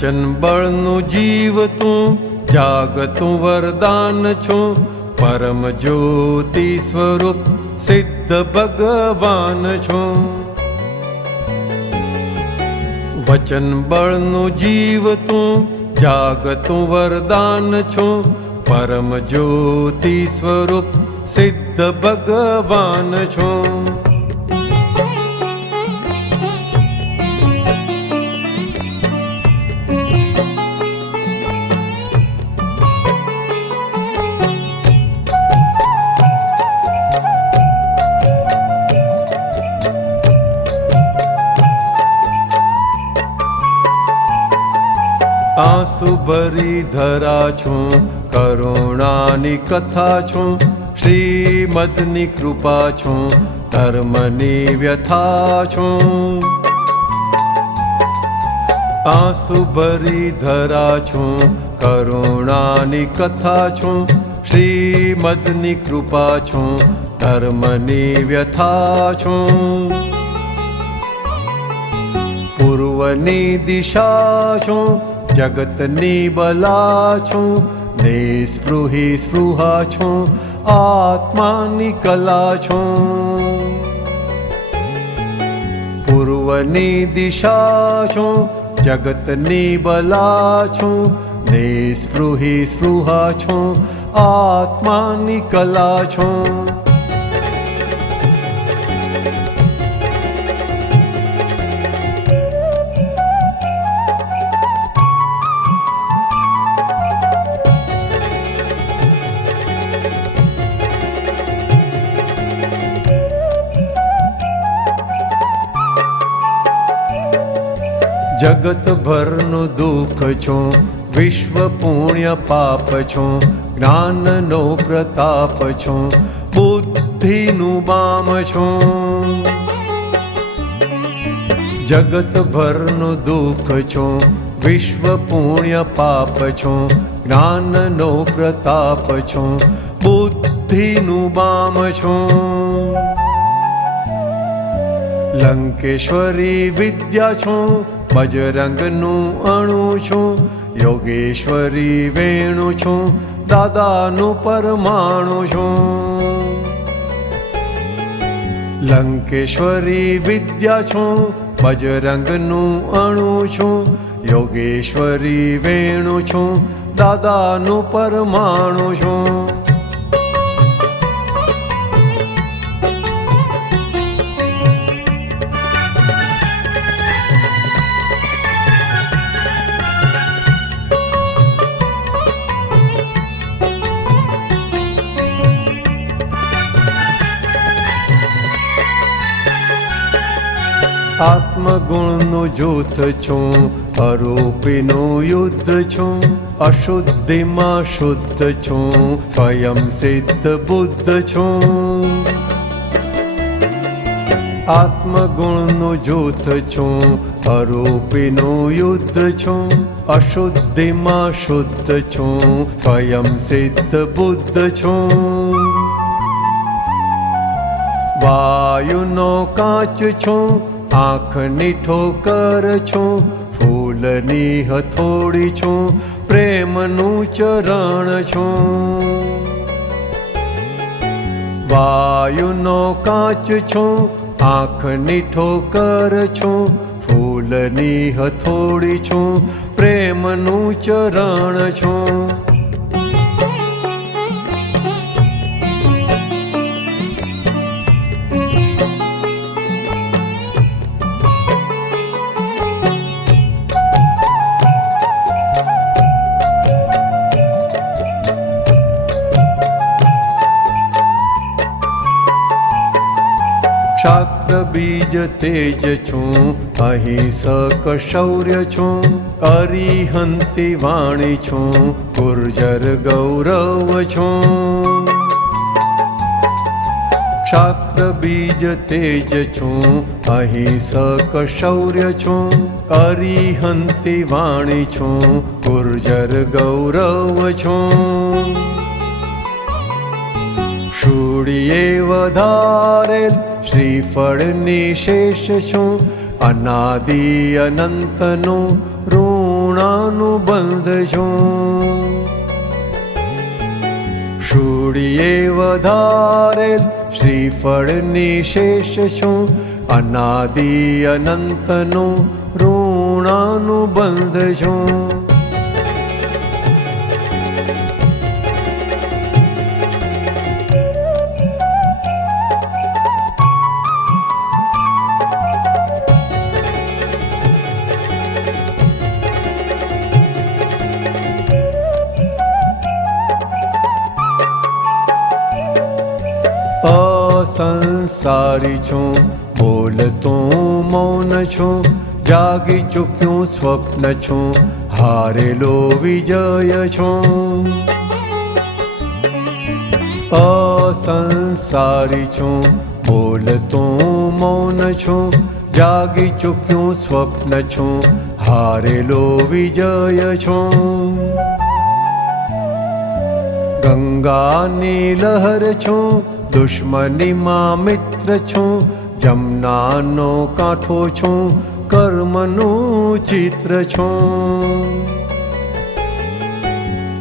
વચન બળનું જીવતું જાગતું વરદાન છું, પરમ જ્યોતિ સ્વરૂપ સિદ્ધ ભગવાન છું. વચન બળનું જીવતું જાગતું વરદાન છું, પરમ જ્યોતિ સ્વરૂપ સિદ્ધ ભગવાન છું. આંસુ ભરી ધરા છું, કરુણાની કથા છું, શ્રીમદની કૃપા છું, ધર્મની વ્યથા છું. આંસુ ભરી ધરા છું, કરુણાની કથા છું, શ્રીમદની કૃપા છું, ધર્મની વ્યથા છું. પૂર્વની દિશા છું, જગતની બલા છું, નિસ્પૃહી સ્પૃહા છું, આત્માની કલા છું. પૂર્વની દિશા છું, જગતની બલા છું, નિસ્પૃહી સ્પૃહા છું, આત્માની કલા છું. જગત ભરનું દુઃખ છું, વિશ્વ પુણ્ય પાપ છું, જ્ઞાનનો પ્રતાપ છું, બુદ્ધિનું બામ છું. જગત ભરનું દુઃખ છું, વિશ્વ પુણ્ય પાપ છું, જ્ઞાનનો પ્રતાપ છું, બુદ્ધિનું બામ છું. લંકેશ્વરી વિદ્યા છું, બજરંગનું અણુ છું, યોગેશ્વરી વેણુ છું, દાદાનું પરમાણુ છું. લંકેશ્વરી વિદ્યા છું, બજરંગનું અણુ છું, યોગેશ્વરી વેણુ છું, દાદાનું પરમાણુ છું. આત્મગુણનું જૂથ છું, અરૂપીનું યુદ્ધ છું, અશુદ્ધિમાં શુદ્ધ છું, સ્વયં સિદ્ધ બુદ્ધ છું. આત્મગુણનું જૂથ છું, અરૂપીનું યુદ્ધ છું, અશુદ્ધિમાં શુદ્ધ છું, સ્વયં સિદ્ધ બુદ્ધ છું. વાયુનો કાચ છું, આંખની ઠોકર છું, ફૂલની હથોડી છું, પ્રેમનું ચરણ છું. વાયુનો કાચ છું, આંખની ઠોકર છું, ફૂલની હથોડી છું, પ્રેમનું ચરણ છું. ક્ષાત્ર બીજ તેજ છું, અહિંસક શૌર્ય છું, અરિહંતી વાણી છું, ગુર્જર ગૌરવ છું. ક્ષાત્ર બીજ તેજ છું, અહિંસક શૌર્ય છું, અરિહંતી વાણી છું, ગુર્જર ગૌરવ છું. શૂળીએ વધારેલ શ્રીફળની શેષ છું, અનાદિ અનંતનું ઋણ ઋણાનુબંધ છું. શૂળીએ વધારેલ શ્રીફળની શેષ છું. અનાદિ અનંતનું ઋણાનુબંધ છું. અસંસારી છું, બોલતું મૌન છું. જાગી ચૂક્યું સ્વપ્ન છું, હારેલો વિજય છું. અસંસારી છું, બોલતું મૌન છું. જાગી ચૂક્યું સ્વપ્ન છું, હારેલો વિજય છું. ગંગાની લહર છું, દુશ્મનીમાં મિત્ર છું. જમનાનો કાંઠો છું, કર્મનું ચિત્ર છું.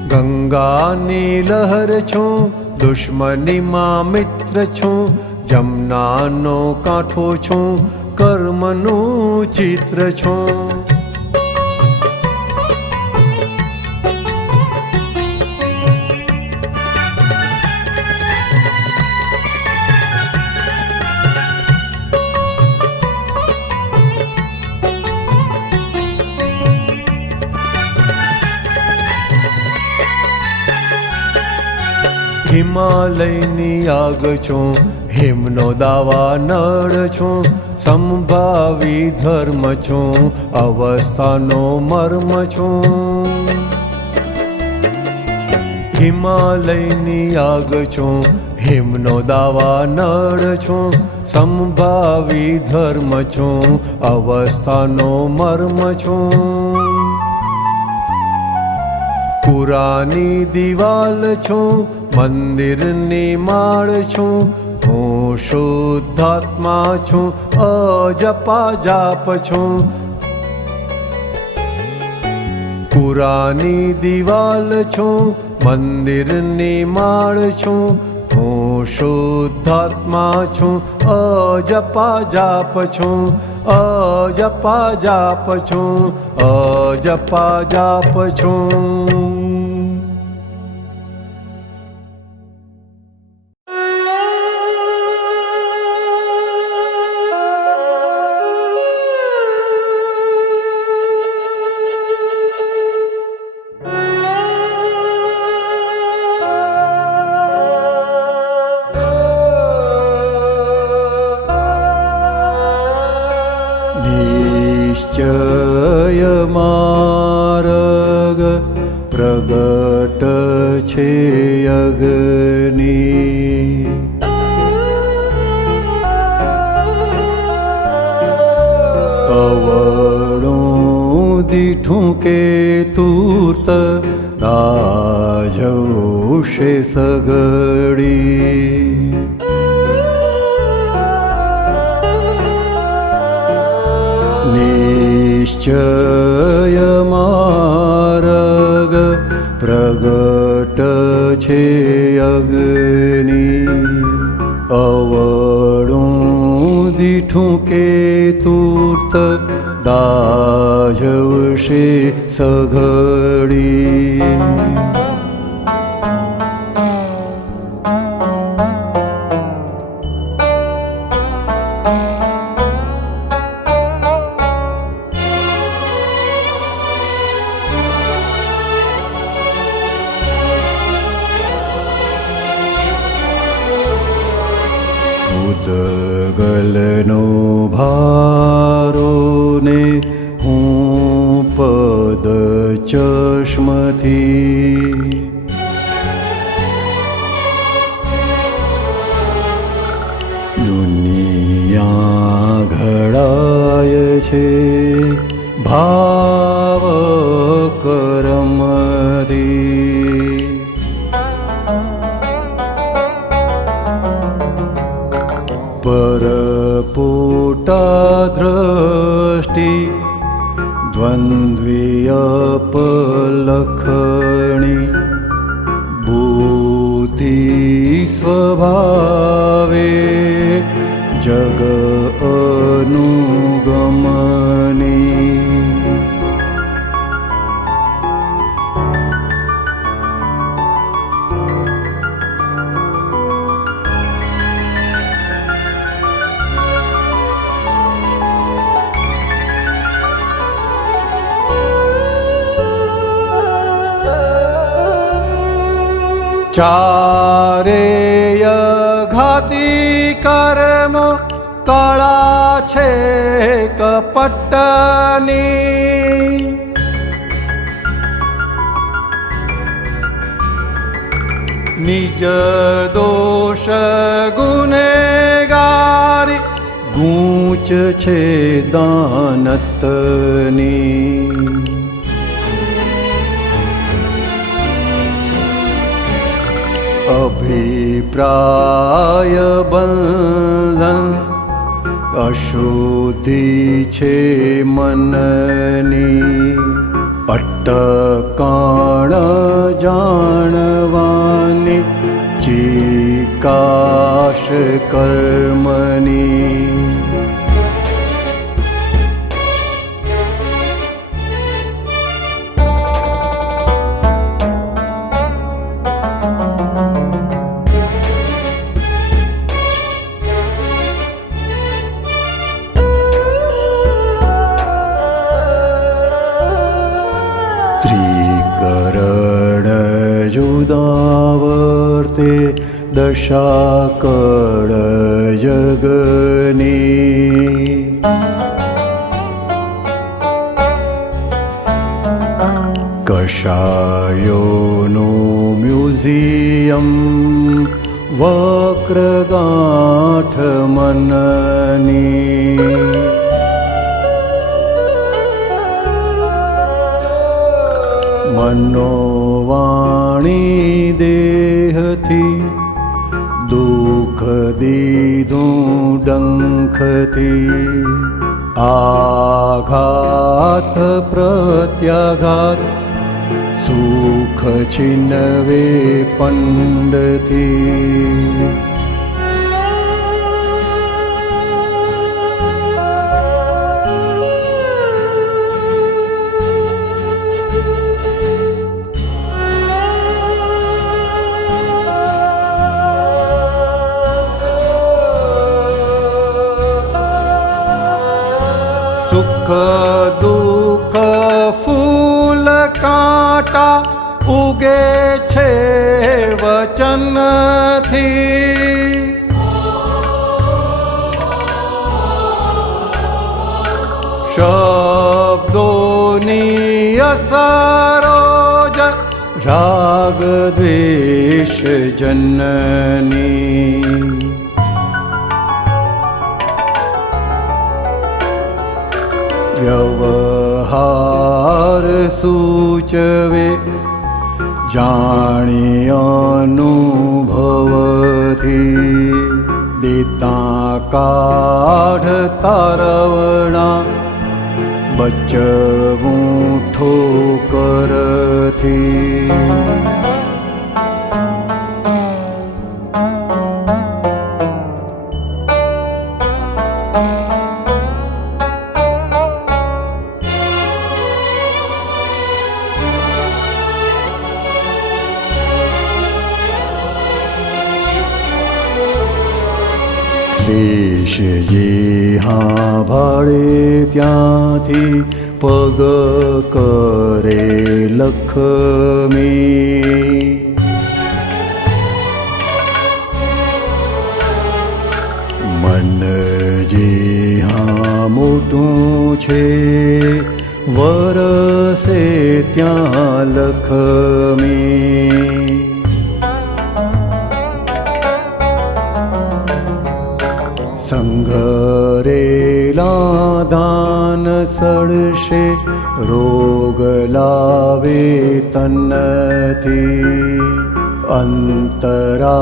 ગંગાની લહર છું, દુશ્મનીમાં મિત્ર છું. જમનાનો કાંઠો છું, કર્મનું ચિત્ર છું. હિમાલયની આગ છું, હિમનો દાવા નળ છું. સંભાવી ધર્મ છું, અવસ્થાનો મર્મ છું. હિમાલયની આગ છું, હિમનો દાવા નળ છું. સંભાવી ધર્મ છું, અવસ્થાનો મર્મ છું. પુરાની દિવાલ છું, મંદિરની માળ છું. હું શુદ્ધાત્મા છું, અજપા જાપ છું. પુરાની દિવાલ છું, મંદિરની માળ છું. હું શુદ્ધાત્મા છું, અજપા જાપ છું. અજપા જાપ છું, અજપા જાપ છું. નિશ્ચય માર્ગ પ્રગટ છે અગ્નિ. કવડું દીઠું કે તુર્ત રાજવશે સગડી. નિશ્ચય માર્ગ પ્રગટ છે અગ્નિ. અવળું દીઠું કે તુર્ત દાઝવશે સઘડી. ઉદગલનો ભારો ને હું પદ ચશ્મથી. દુનિયા ઘડાય છે ભાવ કરમથી. પરપોટા દ્રષ્ટિ દ્વંદ્વીય ભાવે જગ અનુગમની. ચારેય ઘાતી કર્મ કળા છે કપટની. નિજ દોષ ગુનેગારી ગૂંચ છે દાનતની. અભિપ્રાય બંધન અશુદ્ધિ છે મનની. અટકણ જાણવાની ચિકાશ કર્મની. ત્રિકરણ જુદાવર્તે દશાકળ જગની. કષાયોનું મ્યુઝિયમ વક્રગાંઠ મનની. મનોવાણી દેહથી દુઃખ દીધું ડંખથી. આઘાત પ્રત્યાઘાત સુખ છિનવે પંડથી. સુખ દુઃખ ફૂલ કાંટા ઉગે છે વચનથી. શબ્દોની અસરો જ રાગ દ્વેષ જનની. વ્યવહાર સૂચવે જાણી અનુભવથી. દેતા કાઢ તારવણા બચવું ઠોકરથી. શેષજી હા ભાળે ત્યાંથી પગ કરે લખમી. મન જે હા મોટું છે વરસે ત્યાં લખમી. સંઘરેલા દાન સળશે રોગ લાવે તનથી. અંતરાય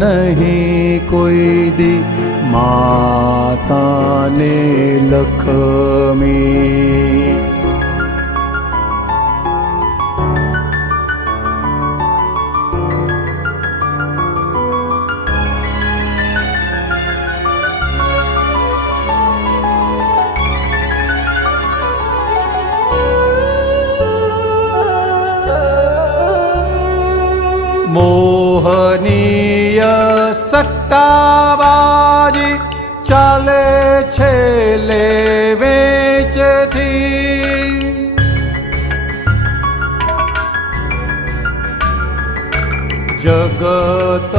નહીં કોઈ દી માતાને લખમી. મોહનીય સટ્ટાબાજી ચાલે છે લે વેચથી. જગત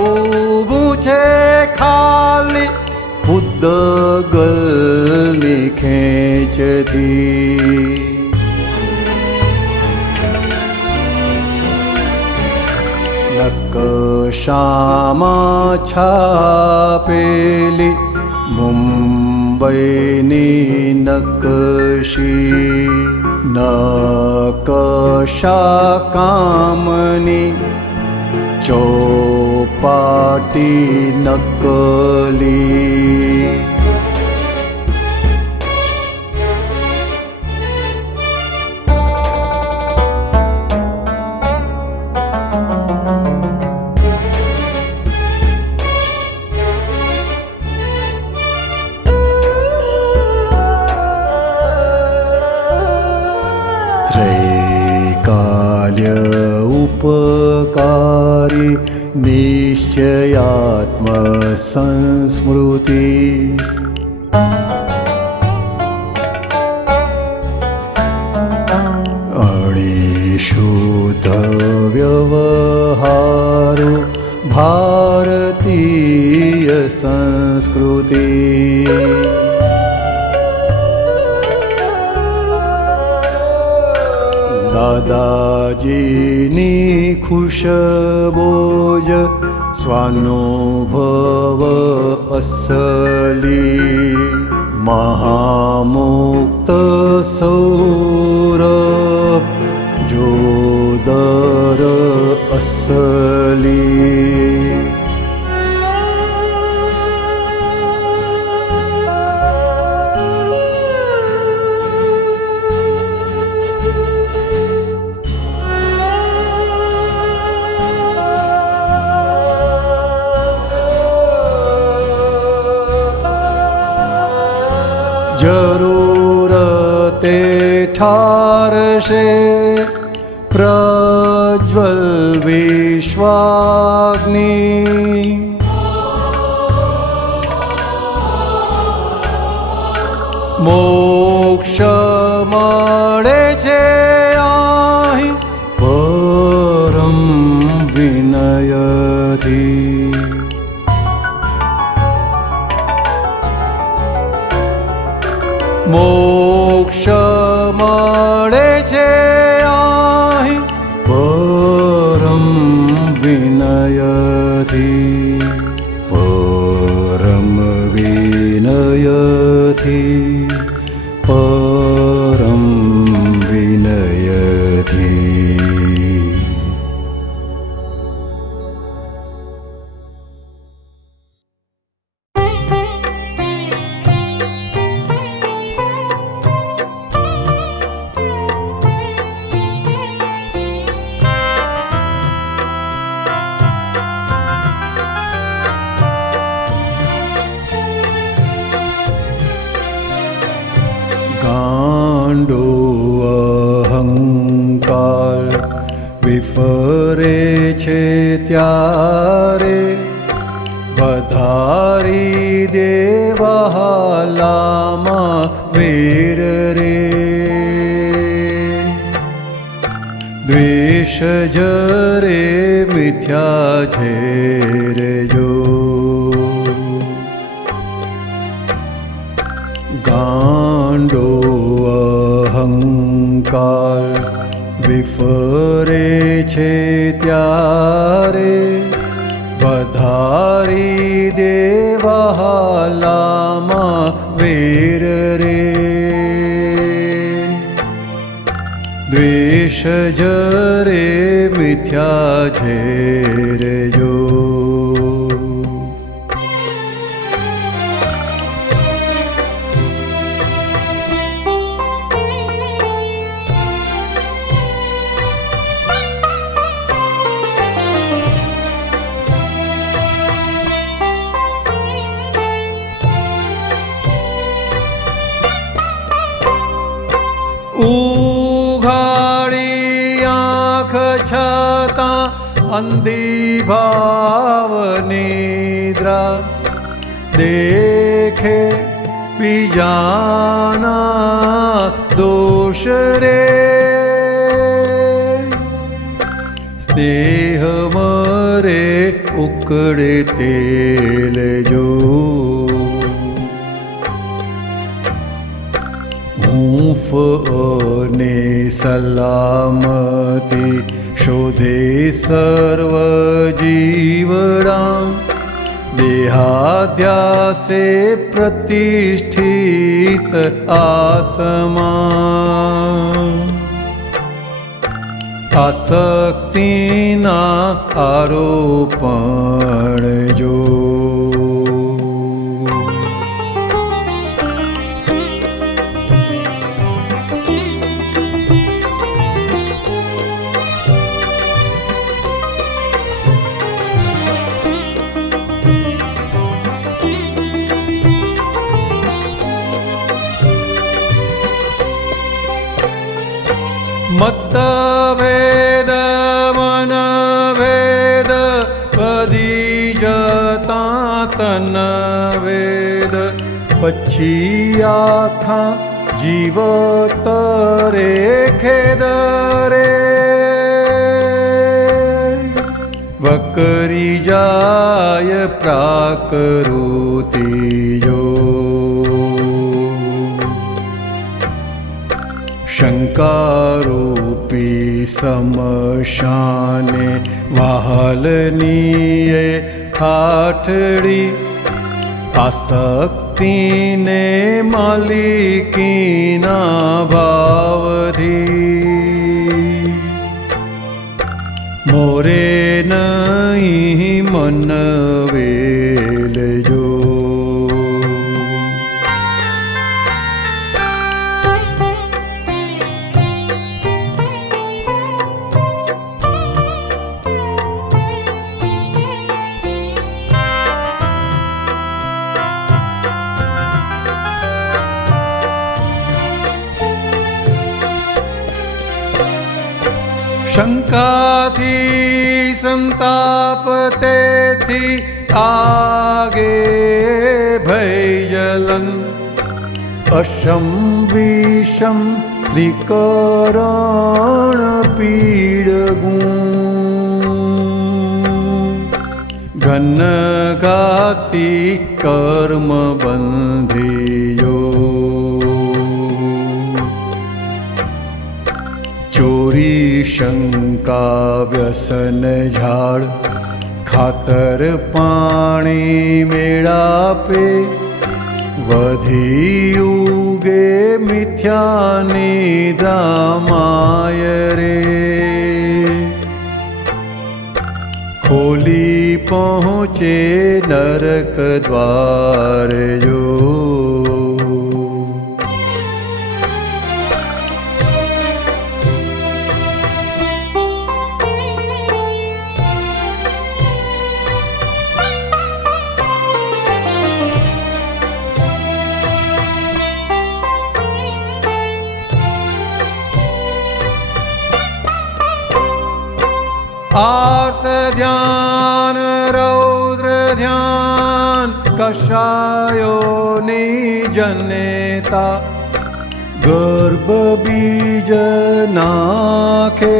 ઊભું છે ખાલી ઉદ્દગલની ખેંચથી. નકશામાં છાપેલી મુંબઈની નકશી નકશા કામની ચોપાટી નકલી. त्रैकाल्य उपकारी निश्चयात्म संस्मृति. अणिशुद्ध व्यवहारो भारतीय संस्कृति. દાદાજીની ખુશબોજ સ્વાનુભવ અસલી મહામુક્ત સૌરભ જોદર અસલી. જરૂરતે ઠારશે પ્રજ્વલ વિશ્વાગ્નિ. મોક્ષ મળે છે અહીં પરમ વિનયથી. મોક્ષ મળે છે અહીં પરમ વિનયથી. પરમ વિનયથી. પરમ વિનયથી. ગાંડો અહંકાર વિફરે છે ત્યારે વધારી દેવાલામાં વેર રે. દ્વેષ જરે મિથ્યા ઝેર જો. ગાંડો અહંકાર વિફરે છે ત્યારે વધારી દેવાલામાં વેર રે. દ્વેષ જરે મિથ્યા ઝેર જો. ઉઘાડી આંખ છતાં अंधी भाव निद्रा देखे बीजाना दोष रे स्नेह मरे उकड़े तेल जो हूँफ ने सलामती शोधे सर्व जीवड़ा देहाध्यासे प्रतिष्ठित आत्मा आसक्तिना आरोपण जो मत भेद मन भेद बधी जता तन भेद पछी आखा जीवत रे खेद रे वकरी जाय प्राकृति जो शंकारूपी समशाने वाहलनीये ठाठड़ी आसक्ति ने मालिकीना भावधी मोरे नहीं मन वेल जो शंका थी संताप तेथी आगे भय जलन अशम विषम त्रिकरण पीड़गू घन घाती कर्म बंधियो चोरी शंका व्यसन झाड़ खातर पाणी मेड़ा पे वधी उगे मिथ्या निद्रा माय रे खोली पहुँचे नरक द्वार जो आर्त ध्यान रौद्र ध्यान कषायो निजनेता गर्भ बीज नाखे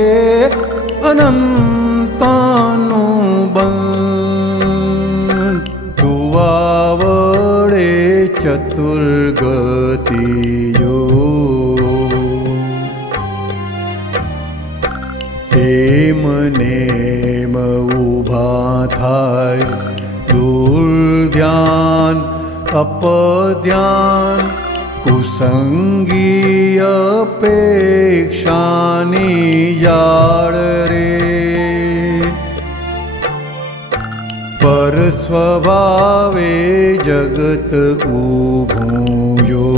अनंतानु बंध दुआ वड़े चतुर्गति जो नेम नेम उभा थाय दुर्ध्यान अपध्यान कुसंगी अपेक्षानी जाड़ रे पर स्वभावे जगत ऊभूं जो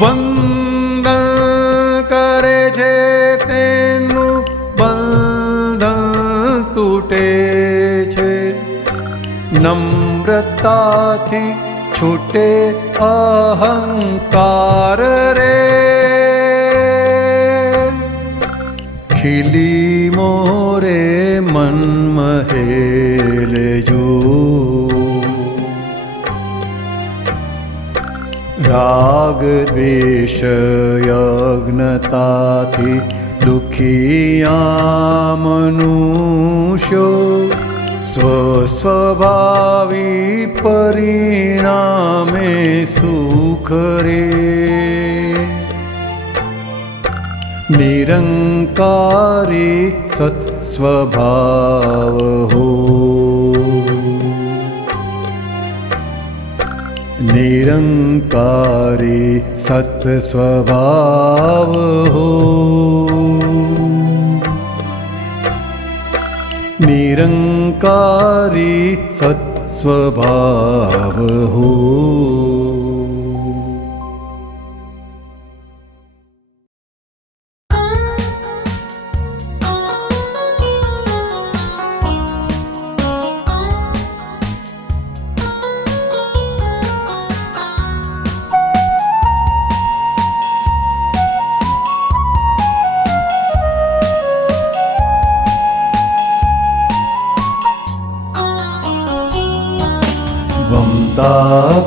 વંદન કરે છે તેનું બંધન તૂટે છે, નમ્રતાથી છૂટે અહંકાર રે, ખીલી મોરે મન મહેલજો, રાગ દ્વેષ યજ્ઞતાથી દુખિયા મનુષ્યો, સ્વસ્વભાવી પરિણામે સુખ રે, નિરંકારી સત સ્વભાવ હો, નિરંકારી સત સ્વભાવ હો, નિરંકારી સત સ્વભાવ હો.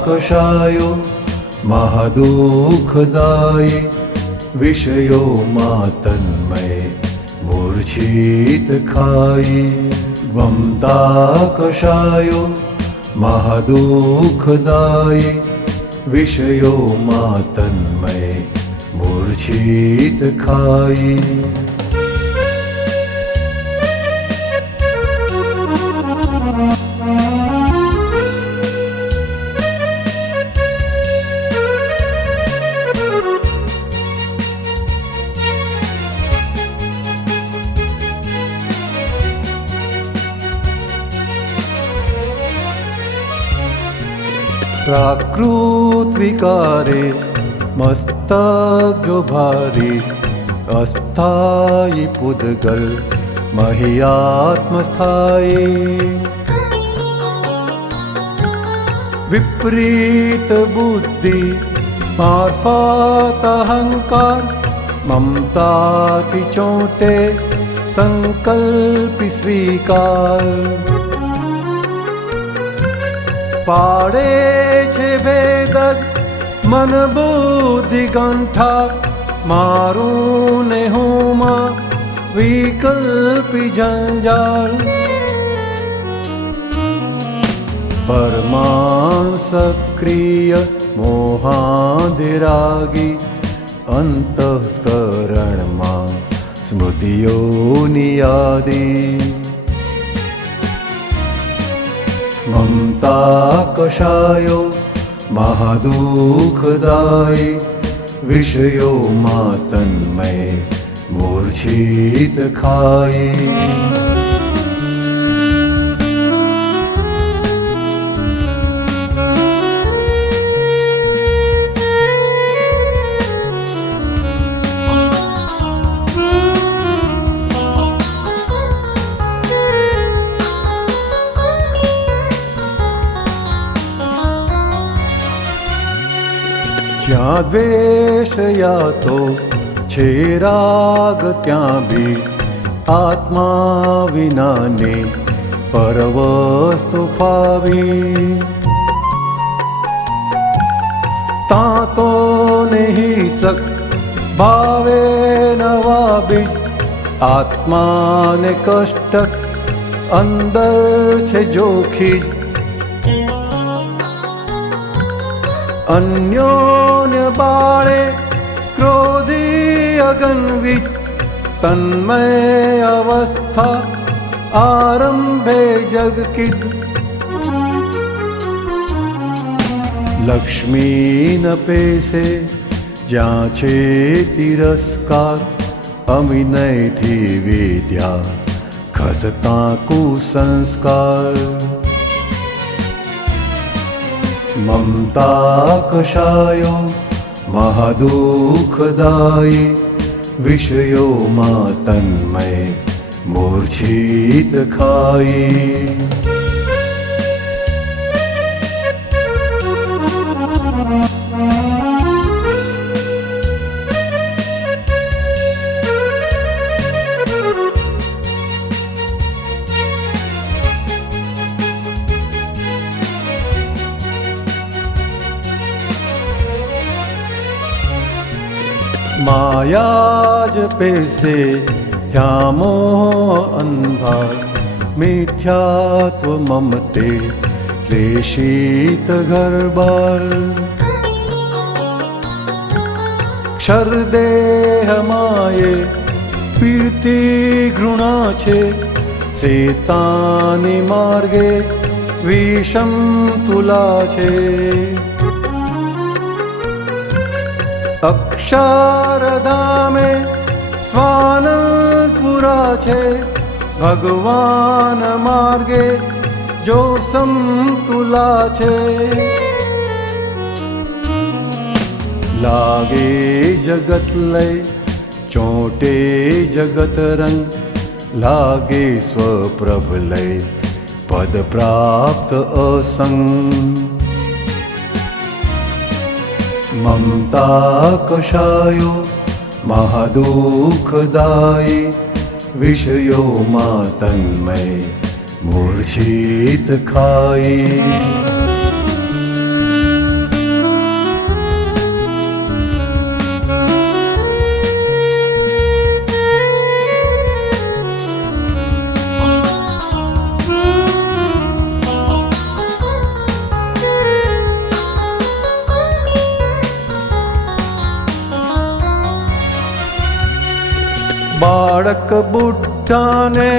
કષાયો મહાદુઃખદાયી, વિષયોમાં તન્મય મૂર્છિત ખાઈ, વમતા કષાયો મહાદુઃખદાયી, વિષયોમાં તન્મય મૂર્છિત ખાઈ, प्राकृत विकारे मस्तक जो भारी, अस्थायी पुद्गल मह्यात्मस्थायी, विपरीत बुद्धि मार्फत अहंकार, ममताથી ચોંટે સંકલ્પ સ્વીકાર, પાડે છે ભેદ મન બુદ્ધિ ગંઠા, મારું ને હુંમાં વિકલ્પી જંજાળ, પરમાણ સક્રિય મોહાદિરાગી, અંતઃસ્કરણમાં સ્મૃતિઓની યાદી, મમતા કષાયો મહાદુઃખદાયી, વિષયોમાં તન્મય મૂર્છિત ખાઈ, જ્યાં દ્વેષ યા તો છે રાગ, ત્યાં બી આત્મા વિનાની પરવસ્તુ ફાવી, તાં તો નહીં સક ભાવે નવા બીજ, આત્માને કષ્ટક અંદર છે જોખી, અન્યોન્ય બાળે ક્રોધી અગનવિત, તન્મય અવસ્થા આરંભે જગકિદ, લક્ષ્મી ન પેસે જ્યાં છે તિરસ્કાર, અવિનયથી વિદ્યા ખસતા કુસંસ્કાર, મમતા કષાયો महादुःखदायी विषयों तन्मय मूर्छित खाई। मायाज पैसे क्या मोह अंधार, मिथ्यात्व ममते क्लेशित घर बार। क्षर देह माये पीड़ती घृणा छे, शैतानी मार्गे विषम तुला छे। अक्षरधामे स्वानंदपुरा छे, भगवान मार्गे जो समतुला छे। लागे जगत लय चोटे जगत रंग, लागे स्वप्रभलय पद प्राप्त असंग। ममता कषायो महादुःखदायी विषयों तन्मय मूर्छित खाई। बाळक बुढ़ाने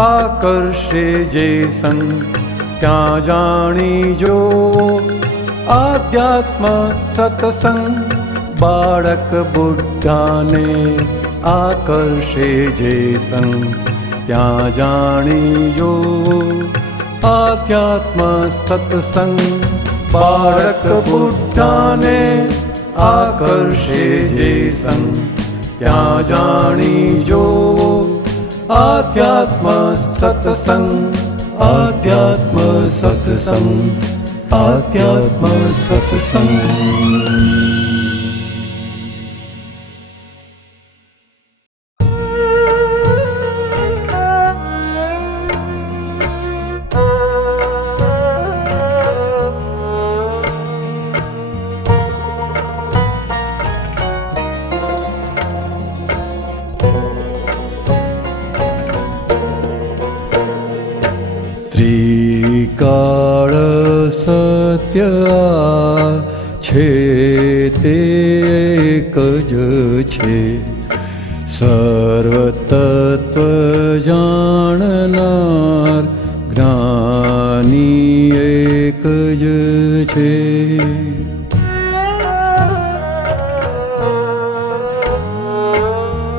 आकर्षे जे संग, क्या जानी जो आध्यात्म सत्संग। बाळक बुढ़ाने आकर्षे जे संग, क्या जानी जो आध्यात्म सत्संग। बाळक बुढ़ाने आकर्षे जे संग, क्या जानी जो आध्यात्म सत्संग। आध्यात्म सत्संग, आध्यात्म सत्संग। त्रिकाल सत्य छे ते एक ज छे, सर्वतत्व जाणनार ज्ञानी एक ज छे।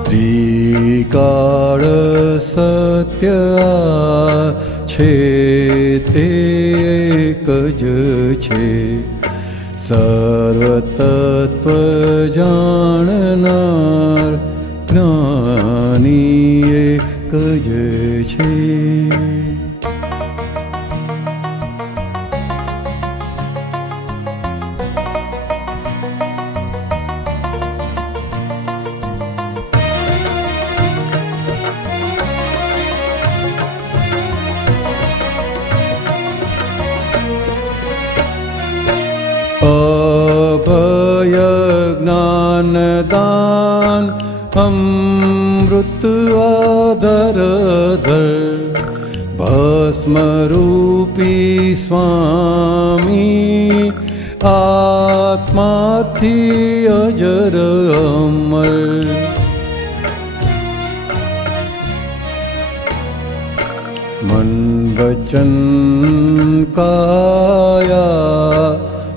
त्रिकाल सत्य छे ते एक ज छे, सर्वतत्व जाणनार ज्ञानी एक ज छे। अभय ज्ञान दान अमृत आदर धर, भस्म रूपी स्वामी आत्मार्थी अजर अमर। मन वचन काया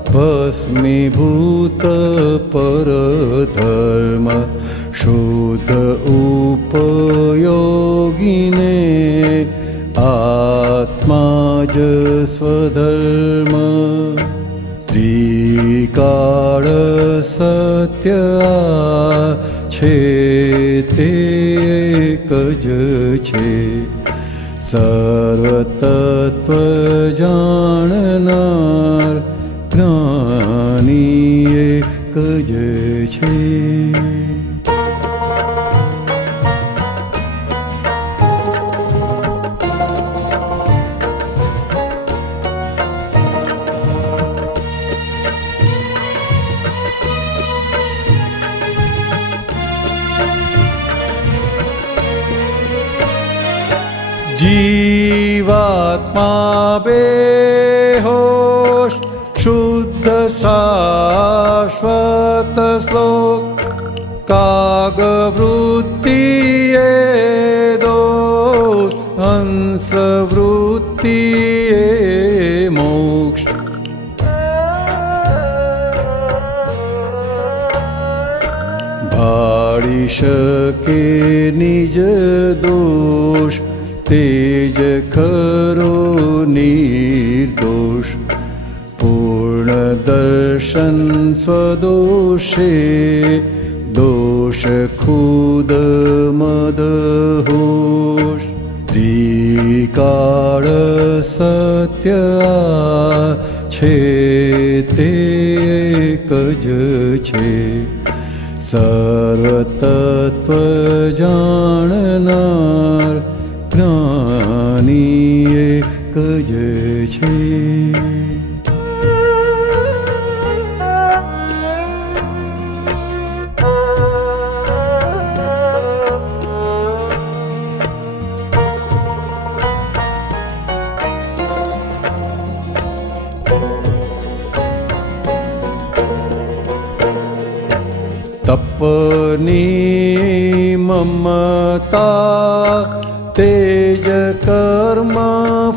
भस्मीभूत परधर्म, शुद्ध उपयोगिने आत्मा ज स्वधर्म। त्रिकाल ત્રિકાળ સત્ય છે તે એક જ છે, સર્વતત્વ જાણનાર જ્ઞાની એક જ છે. જીવાત્મા બેહોશ શુદ્ધ શાશ્વત શ્લોક, કાગવૃત્તિ એ દોષ, હંસવૃત્તિ એ મોક્ષ. ભાળી શકે નિજ દોષ, તેજ ખરો નિર્દોષ. પૂર્ણ દર્શન સ્વદોષે, દોષ ખુદ મદહોષ. ત્રિકાળ સત્ય છે તે એક જ છે, સર્વતત્વ જાણનાર જ્ઞાની એક જ છે. તપની મમતા, તેજ કર્મ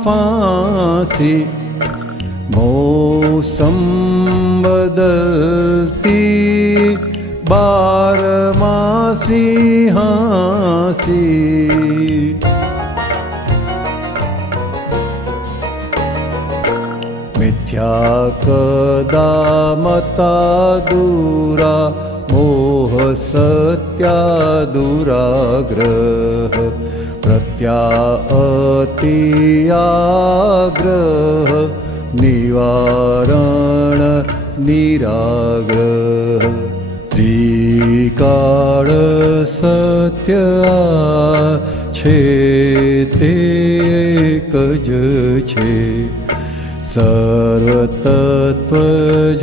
ફાંસી. મોસમ બદલતી, બારમાસી હાંસી. મિથ્યા કદા મતા દૂરા, મોહ સત્યા દુરાગ્રહ. પ્રત્યાઅતિ આગ્રહ, નિવારણ નિરાગ્રહ. ત્રિકાળ સત્ય છે તે એક જ છે, સર્વતત્વ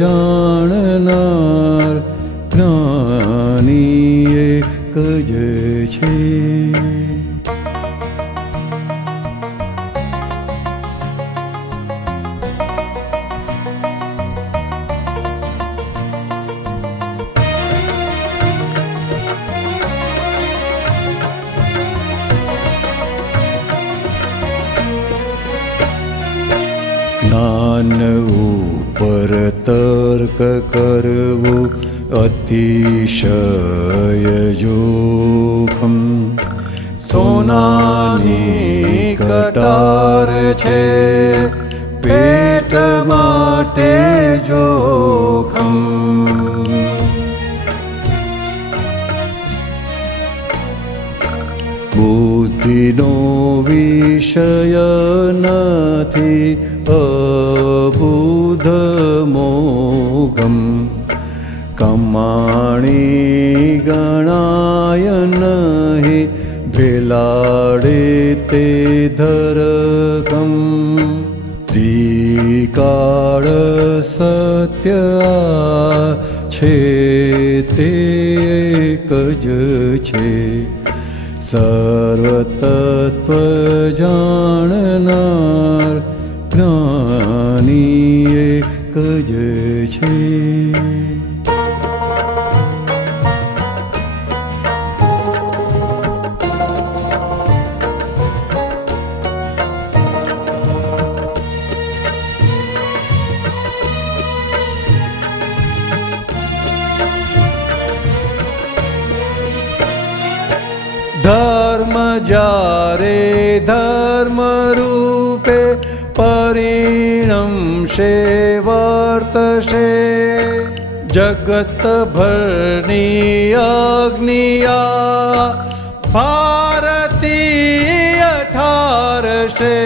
જાણનાર જ્ઞાની એક જ છે. જ્ઞાન ઉપર તર્ક કરવું અતિશય જોખમ. સોનાની કટાર છે પેટ માટે જોખમ. બુદ્ધિનો વિષય નથી અબુધ મોઘમ. કમાણી ગણાય નહીં ભેલાડે તે ધરકમ. ત્રિકાળ સત્ય છે તે એક જ છે, સર્વતત્વ જાણનાર જ્ઞાની એક જ છે. ધર્મ જ્યારે ધર્મ રૂપે પરિણમશે વર્તશે, जगत भरनी अग्निया भारतीय ठारशे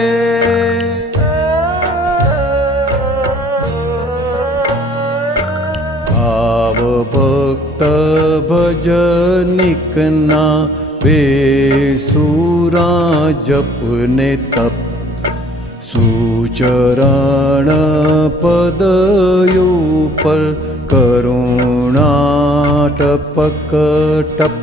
भाव भक्त भजनिकना बेसुरा जपने तप सुचरण पदयो पर करुणा टपक टप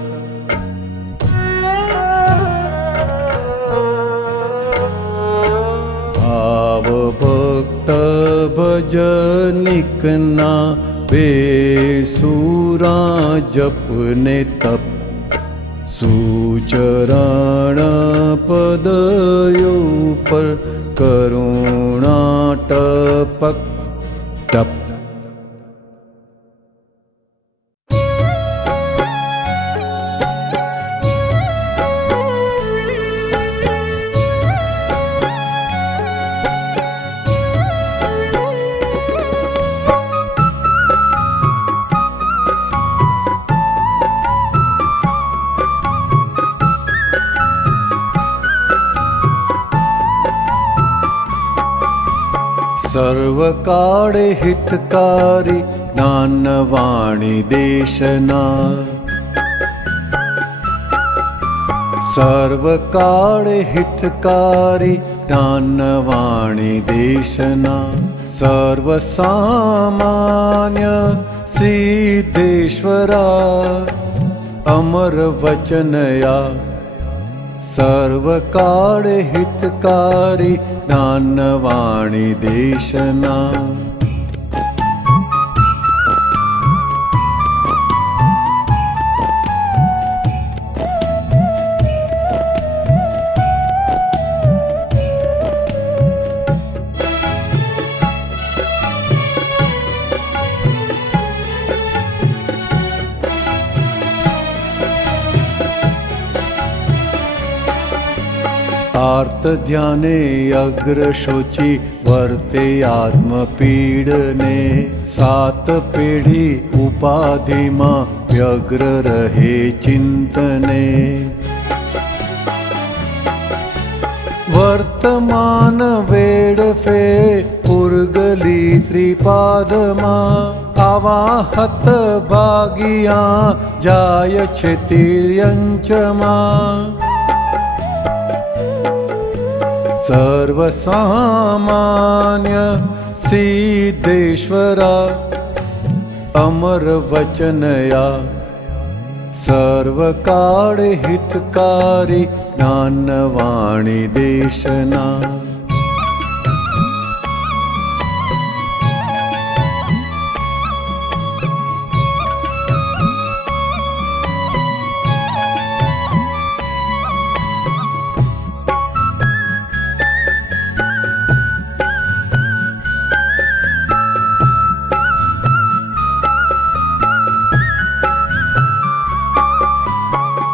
भाव भक्त भजनिकना बेसुरा जपने तप सुचरण पदयो पर करुणा टपक टप सर्वकाळ हितकारी ज्ञानवाणी देशना सर्वकाळ हितकारी ज्ञानवाणी देशना सर्वसामान्य सिद्धेश्वरा अमर वचनया सर्वकाळ हितकारी ज्ञानवाणी देशना आर्त ध्याने अग्र शोची वर्ते आत्मपीडने सात पेढ़ी उपाधि मां व्यग्र रहे चिंतने वर्तमान वेड़फे उर्गली त्रिपादमा आवाहत भागिया जाय छे तिर्यंचमा सर्वसामान्य सिद्धेश्वरा अमर वचनया सर्वकाळ हितकारी ज्ञानवाणी देशना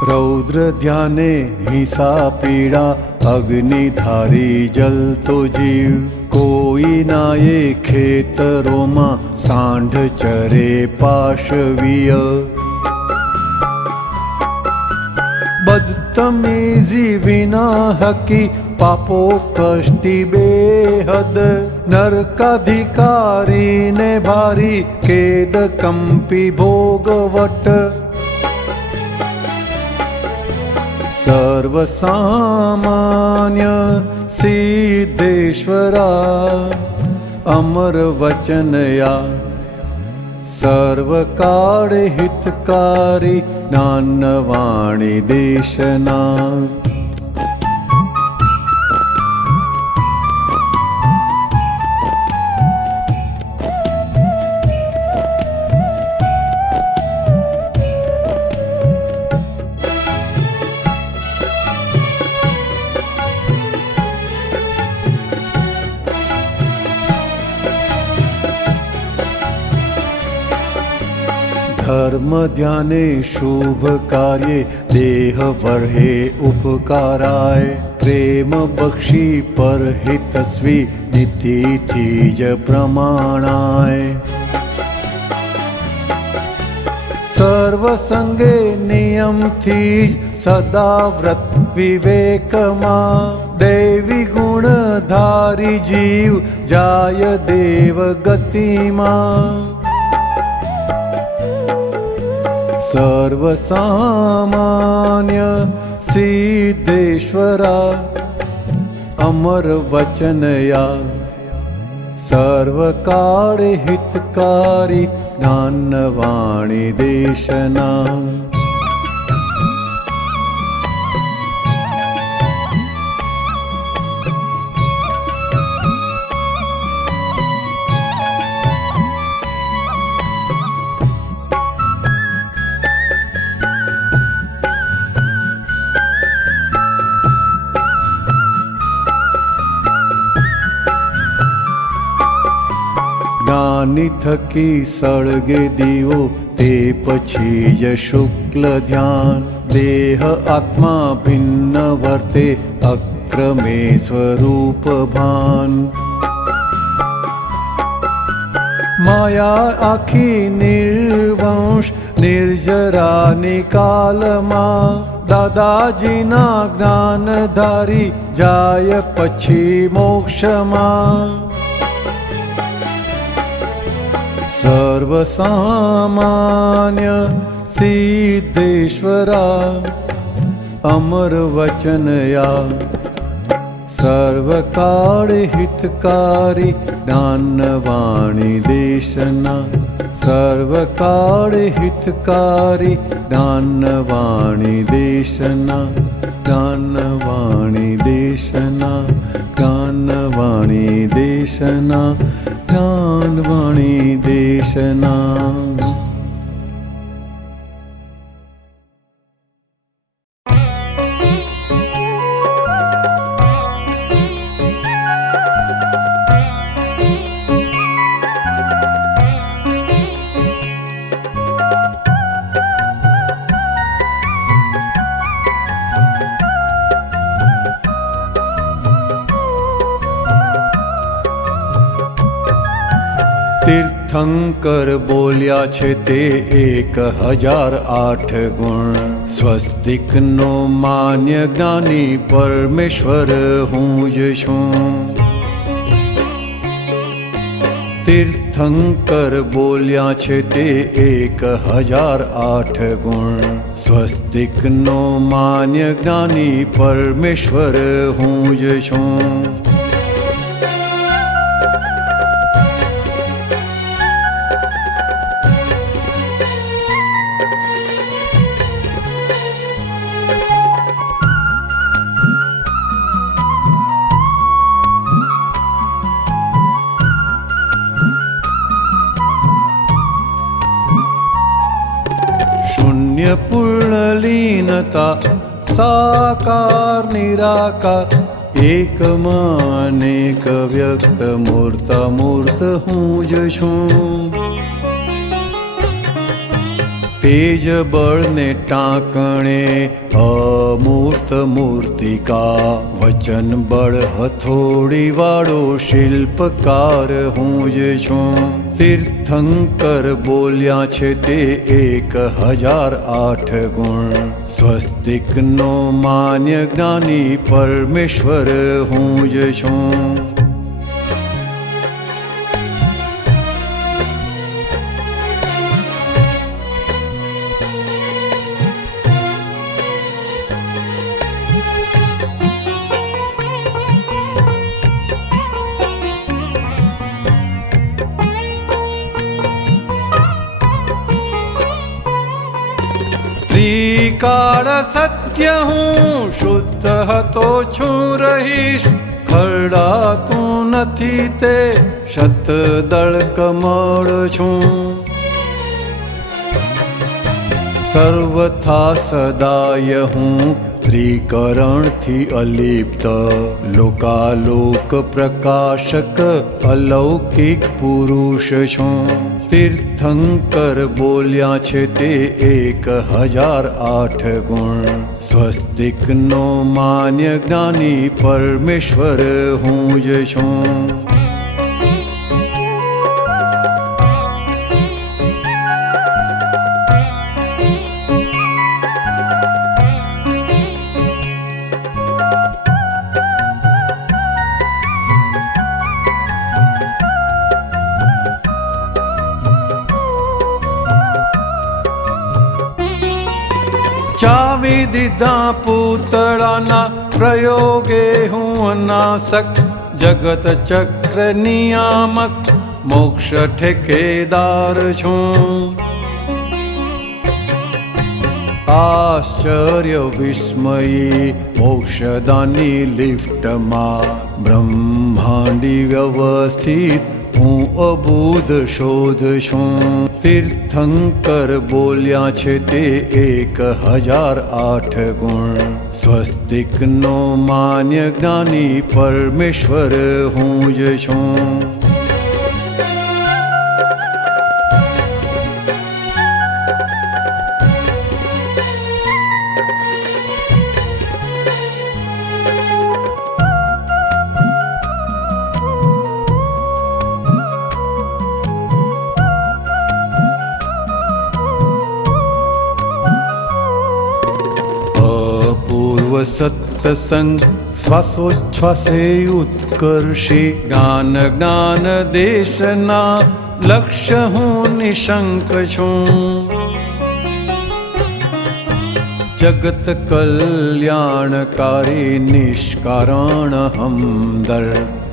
रौद्र ध्याने हिंसा पीड़ा अग्निधारी जलतो जीव कोई नाये खेतरों मां सांढ चरे पाशवीय बदतमीजी विना हकी पापो कष्टी बेहद नरकाधिकारी ने भारी केद कंपी भोगवट सर्वसामान्य सिद्धेश्वरा अमर वचनया सर्वकाळ हितकारी ज्ञानवाणी देशना धर्म ध्याने शुभ कार्ये देह वर्हे उपकाराय प्रेम बक्षी पर हितस्वी नीति थी ज प्रमाणाय સર્વસંગે નિયમથી જ સદા વ્રત વિવેકમાં દૈવી ગુણ ધારી જીવ જાય દેવ ગતિમાં. સર્વ સામાન્ય સિદ્ધેશ્વરા અમર વચનયા સર્વ કાળ હિતકારી જ્ઞાનવાણી દેશના. જ્ઞાની થકી સળગે દીવો તે પછી જ શુક્લ ધ્યાન દેહ આત્મા ભિન્ન વર્તે અક્રમે સ્વરૂપ ભાન. માયા આખી નિર્વંશ નિર્જરા નિકાલમાં દાદાજીના જ્ઞાનધારી જાય પછી મોક્ષમાં. સર્વ સામાન્ય સિદ્ધેશ્વરા અમર વચનયા સર્વ કાળ હિતકારી જ્ઞાનવાણી દેશના. સર્વ કાળ હિતકારી જ્ઞાનવાણી દેશના. જ્ઞાનવાણી દેશના. જ્ઞાનવાણી દેશના. જ્ઞાનવાણી દેશના. તીર્થંકર બોલ્યા છે તે 1008 ગુણ. સ્વસ્તિકનો માન્ય જ્ઞાની પરમેશ્વર હું જ છું. તીર્થંકર બોલ્યા છે તે 1008 ગુણ. સ્વસ્તિકનો માન્ય જ્ઞાની પરમેશ્વર હું જ છું. પૂર્ણલીનતા સાકાર નિરાકાર એકમાં અનેક વ્યક્ત મૂર્ત મૂર્ત હું જ છું. તેજ બળને ટાંકણે અમૂર્ત મૂર્તિકા વચન બળ હથોડી વાળો શિલ્પકાર હું જ છું. તીર્થંકર બોલ્યા છે તે 1008 ગુણ. સ્વસ્તિકનો માન્ય જ્ઞાની પરમેશ્વર હું જ છું. ત્રિકાળ સત્ય હું શુદ્ધ હતો છું રહીશ. ખરડાતું નથી તે શતદળ કમળ છું. સર્વથા સદાય હું ત્રિકરણથી અલિપ્ત લોકાલોક પ્રકાશક અલૌકિક પુરુષ છું. તીર્થંકર બોલ્યા છે તે 1008 ગુણ. સ્વસ્તિકનો માન્ય જ્ઞાની પરમેશ્વર હું જ છું. આપી દીધા પૂતળાના પ્રયોગે હું અનાસક, જગત ચક્ર નિયામક, મોક્ષ ઠેકેદાર છું. આશ્ચર્ય વિસ્મયી મોક્ષદાની લિફ્ટમાં બ્રહ્માંડી વ્યવસ્થિત હું અબુધ શોધ છું. તીર્થંકર બોલ્યા છે તે 1008 ગુણ. સ્વસ્તિકનો માન્ય જ્ઞાની પરમેશ્વર હું જ છું. સત્સંગ શ્વાસોચ્છ્વાસે ઉત્કર્ષી, જ્ઞાન જ્ઞાન દેશના લક્ષ્ય હું નિશંક છું. જગત કલ્યાણકારી નિષ્કારણ હમદર,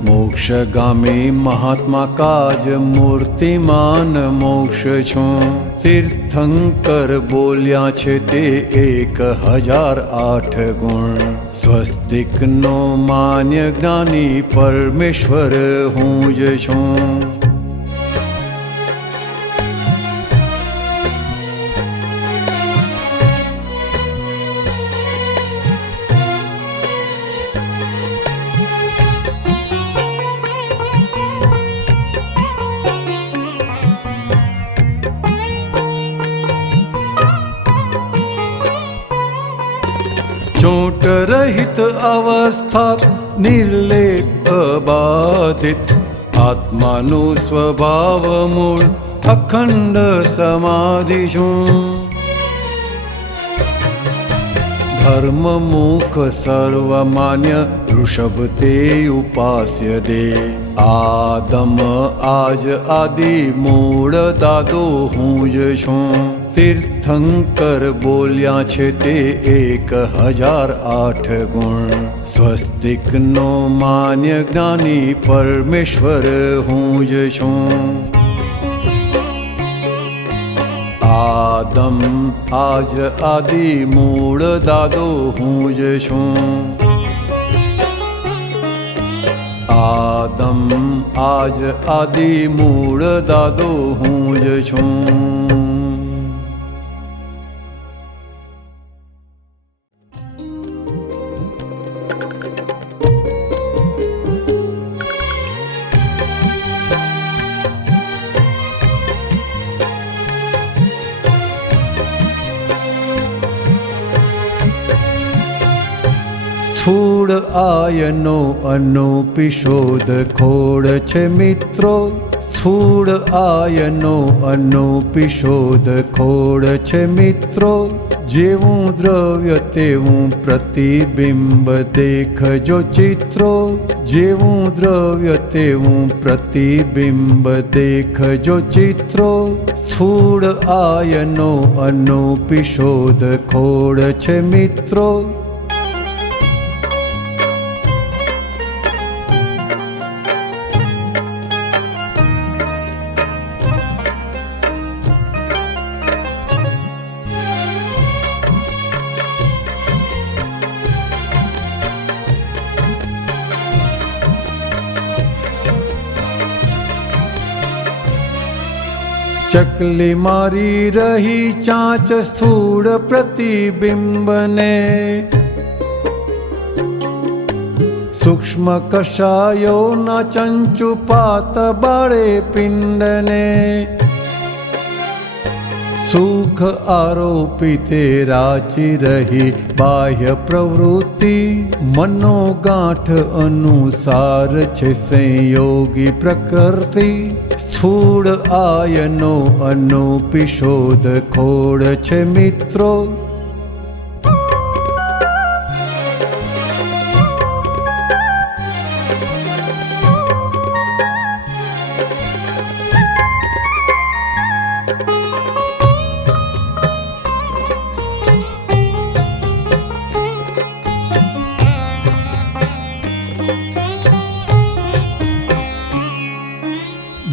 મોક્ષગામી મહાત્મા કાજ મૂર્તિમાન મોક્ષ છું. તીર્થંકર બોલ્યા છે તે 1008 ગુણ. સ્વસ્તિકનો માન્ય જ્ઞાની પરમેશ્વર હું જ છું. ચોટ રહિત અવસ્થા નિર્લેપ અબાધિત, આત્માનું સ્વભાવ મૂળ અખંડ સમાધિ છું. ધર્મમુખ સર્વમાન્ય ઋષભ તે ઉપાસ્ય દે, આદમ આજ આદિ મૂળ દાદો હું જ છું. તીર્થંકર બોલ્યા છે તે 1008 ગુણ. સ્વસ્તિકનો માન્ય જ્ઞાની પરમેશ્વર હું જ છું. આદમ આજ આદિ મૂળ દાદો હું જ છું. આદમ આજ આદિ મૂળ દાદો હું જ છું. સ્થૂળ આયનો અનુપિશોધ ખોડ છે મિત્રો, સ્થૂળ આયનો અનુપિશોધ ખોડ છે મિત્રો. જેવું દ્રવ્ય તેવું પ્રતિબિંબ દેખજો ચિત્રો, જેવું દ્રવ્ય તેવું પ્રતિબિંબ દેખજો ચિત્રો. સ્થૂળ આયનો અનુપિશોધ ખોડ છે મિત્રો. ચકલી મારી રહી ચાંચ સ્થૂળ પ્રતિબિંબને, સૂક્ષ્મ કષાયોના ચંચુપાત બાળે પિંડને. સુખ આરોપિતે રાચી રહી બાહ્ય પ્રવૃત્તિ, મનોગાંઠ અનુસાર છે સંયોગી પ્રકૃતિ. સ્થૂળ આયનો અનુપિશોધ ખોડ છે મિત્રો.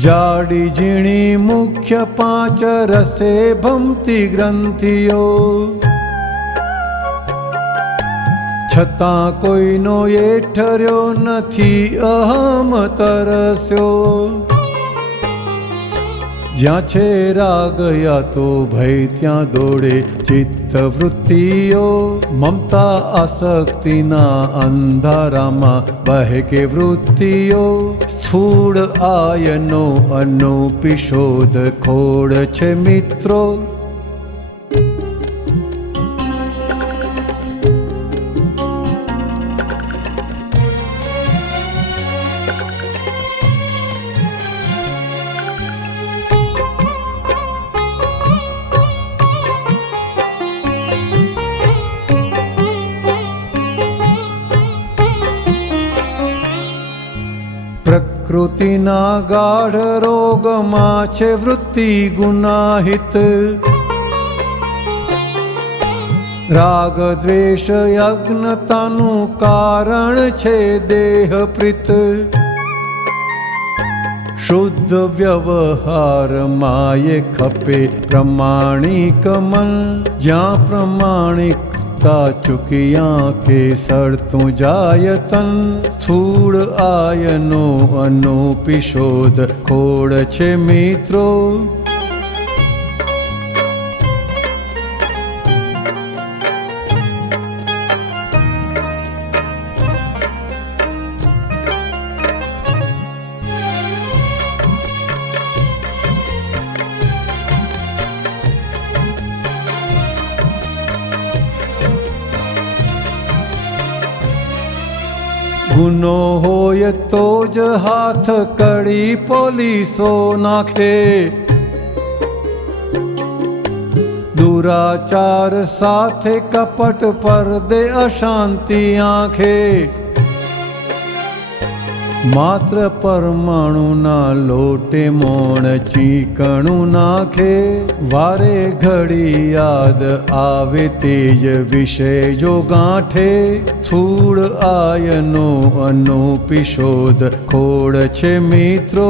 જાડી ઝીણી મુખ્ય પાંચ રસે ભમતી ગ્રંથિઓ, છતાં કોઈનો એ ઠર્યો નથી અહમ તરસ્યો. જ્યાં છે રાગ યા તો ભય ત્યાં દોડે ચિત્ત વૃત્તિઓ, મમતા આસક્તિના અંધારામાં બહેકે વૃત્તિઓ. સ્થૂળ આયનો અનૂપી શોધ ખોડ છે મિત્રો, પ્રકૃતિના ગાઢ રોગમાં છે વૃત્તિ ગુનાહિત. રાગ દ્વેષ યજ્ઞતાનું કારણ છે દેહ પ્રીત. શુદ્ધ વ્યવહારમાં એ ખપે પ્રમાણિક મન, જ્યાં પ્રમાણિકતા ચૂક્યા કે સડતું જાય તન. સ્થૂળ આયનો અનૂપી શોધ ખોડ છે મિત્રો, ગુનો હોય તો જ હાથ કડી પોલીસો નાખે. દુરાચાર સાથે કપટ પરદે અશાંતિ આંખે. માત્ર પરમાણુના લોટે મોણ ચીકણું નાખે. વારે ઘડી યાદ આવે તેજ વિષય જો ગાંઠે. સ્થૂળ આયનો અનૂપી શોધ ખોડ છે મિત્રો,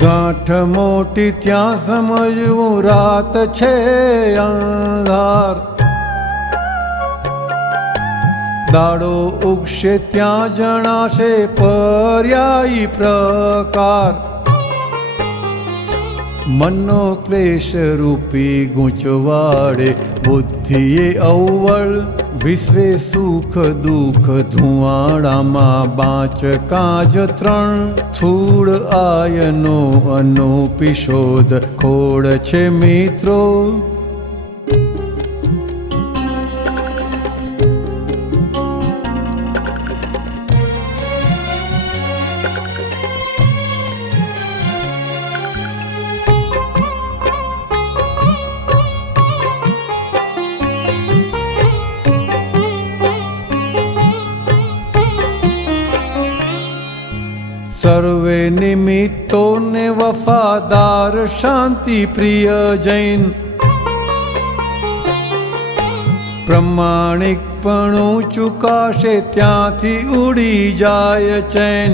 ગાંઠ મોટી ત્યાં સમજવું રાત છે અંધાર. દાડો ઉગશે ત્યાં જણાશે પર્યાયી પ્રકાર. મનનો ક્લેશ રૂપી ગૂંચવાડે બુદ્ધિએ અવ્વળ. વિશ્વે સુખ દુઃખ ધુવાડામાં બાચ કાજ ત્રણ. સ્થૂળ આયનો અનૂપી શોધ ખોડ છે મિત્રો, સર્વે નિમિત્તોને વફાદાર શાંતિ પ્રિય જૈન. પ્રમાણિકપણું ચુકાશે ત્યાંથી ઉડી જાય ચૈન.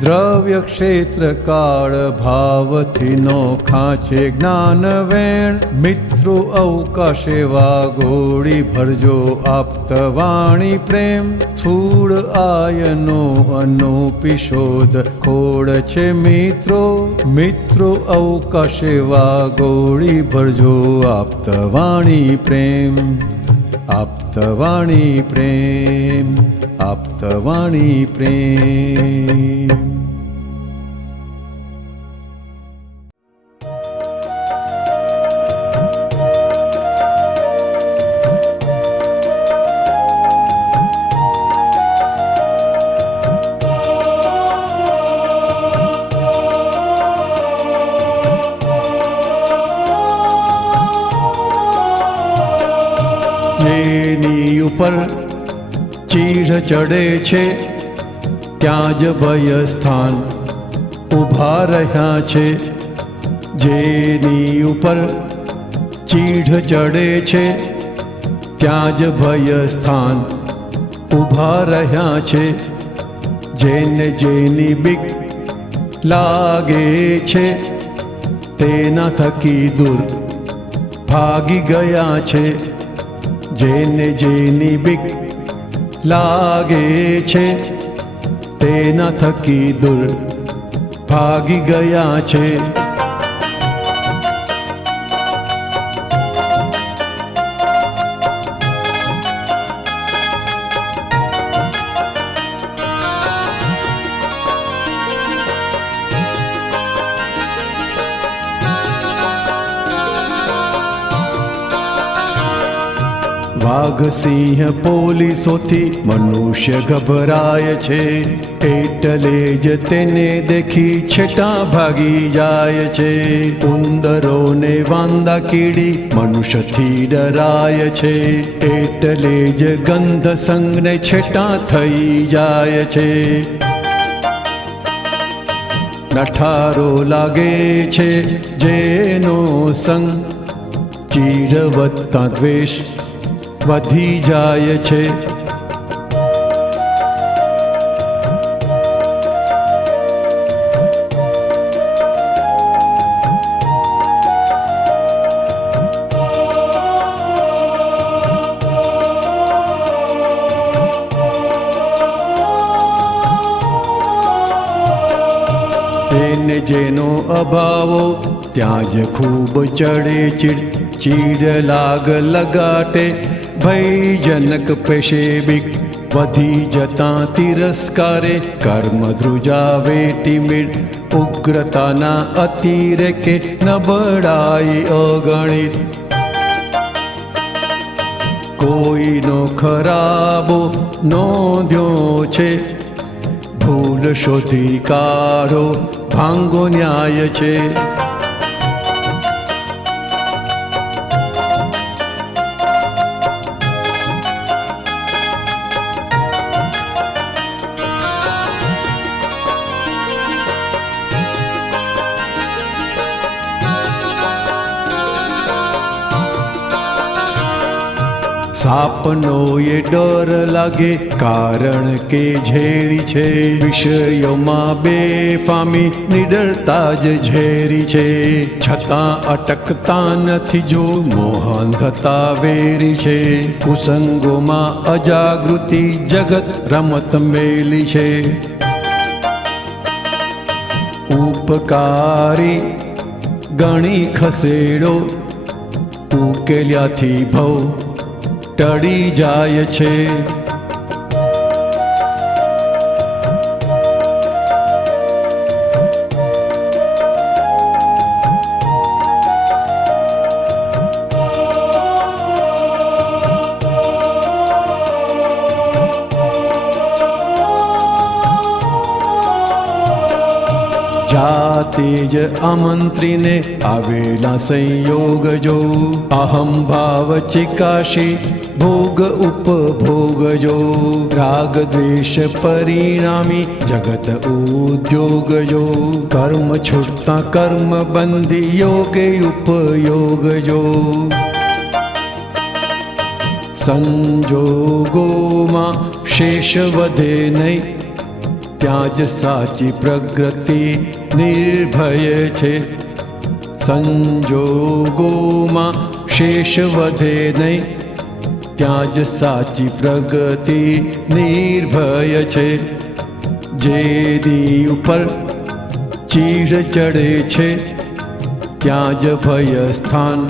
દ્રવ્ય ક્ષેત્ર કાળ ભાવથી નો ખાંચે જ્ઞાન વેણ. મિત્રો અવકાશે વાગોળી ભરજો આપતવાણી પ્રેમ. સ્થૂળ આયનો અનૂપી શોધ ખોડ છે મિત્રો, મિત્રો અવકાશે વાગોળી ભરજો આપતવાણી પ્રેમ. આપતવાણી પ્રેમ, આપતવાણી પ્રેમ. ઉપર ચીઢ ચડે છે ત્યાં જ ભય સ્થાન ઊભા રહ્યા છે. જેની ઉપર ચીઢ ચડે છે ત્યાં જ ભય સ્થાન ઊભા રહ્યા છે. જેને જેની બીક લાગે છે તેના થકી દૂર ભાગી ગયા છે. જેને જેની બીક લાગે છે તેના થકી દૂર ભાગી ગયા છે. વાઘ સિંહ પોલીસોથી મનુષ્ય ગભરાય છે એટલે જ તેને દેખી છેટા ભાગી જાય છે. ઉંદરોને વાંદા કીડી મનુષ્યથી ડરાય છે એટલે જ ગંધ સંગને છેટા થઈ જાય છે. નઠારો લાગે છે જેનો સંગ ચીડ વધતા દ્વેષ વધી જાય છે. તેને જેનો અભાવો ત્યાં જ ખૂબ ચડે ચીડ ચીડ લાગ લગાટે ભયજનક પેશે બીક વધી જતાં તિરસ્કારે કર્મ ધ્રુજાવે ટીમીડ ઉગ્રતાના અતિરેકે નબળાઈ અગણિત. કોઈનો ખરાબો નોંધ્યો છે ભૂલ શોધી કાઢો ભાંગો ન્યાય છે. સાપનો એ ડર લાગે કારણ કે ઝેરી છે. વિષયોમાં બેફામી નિડરતા જ ઝેરી છે. છતાં અટકતા નથી જો મોહાંધતા વેરી છે. કુસંગોમાં અજાગૃતિ જગત રમત મેલી છે. ઉપકારી ગણી ખસેડો ઉકેલ્યાથી ભવ ટળી જાય છે. જાતે જ આમંત્રીને આવેલા સંયોગ જો અહમ ભાવ ચિકાશી ભોગ ઉપભોગ જો. રાગ દ્વેષ પરિણામી જગત ઉદ્યોગ જો. કર્મ છૂટતા કર્મ બંધી યોગે ઉપયોગ જો. સંજોગોમાં શેષ વધે નહીં ત્યાં જ સાચી પ્રગતિ નિર્ભય છે. સંજોગોમાં શેષ વધે નહીં ત્યાં જ સાચી પ્રગતિ નિર્ભય છે. જેની ઉપર ચીડ ચડે છે ત્યાં જ ભય સ્થાન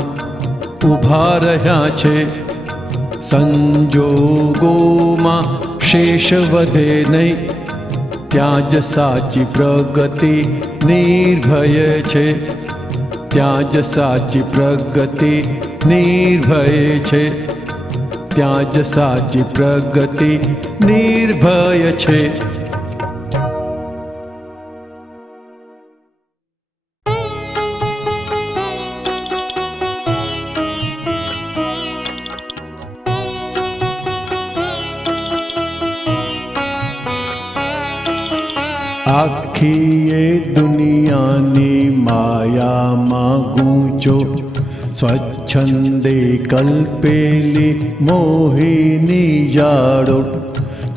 ઊભા રહ્યા છે. સંજોગોમાં શેષ વધે નહીં ત્યાં જ સાચી પ્રગતિ નિર્ભય છે. ત્યાં જ સાચી પ્રગતિ નિર્ભય છે. ત્યાં જ સાચી પ્રગતિ નિર્ભય છે. આખી એ દુનિયાની માયામાં ગૂંચો, સ્વચ્છંદે કલ્પેલી મોહિની જાડો,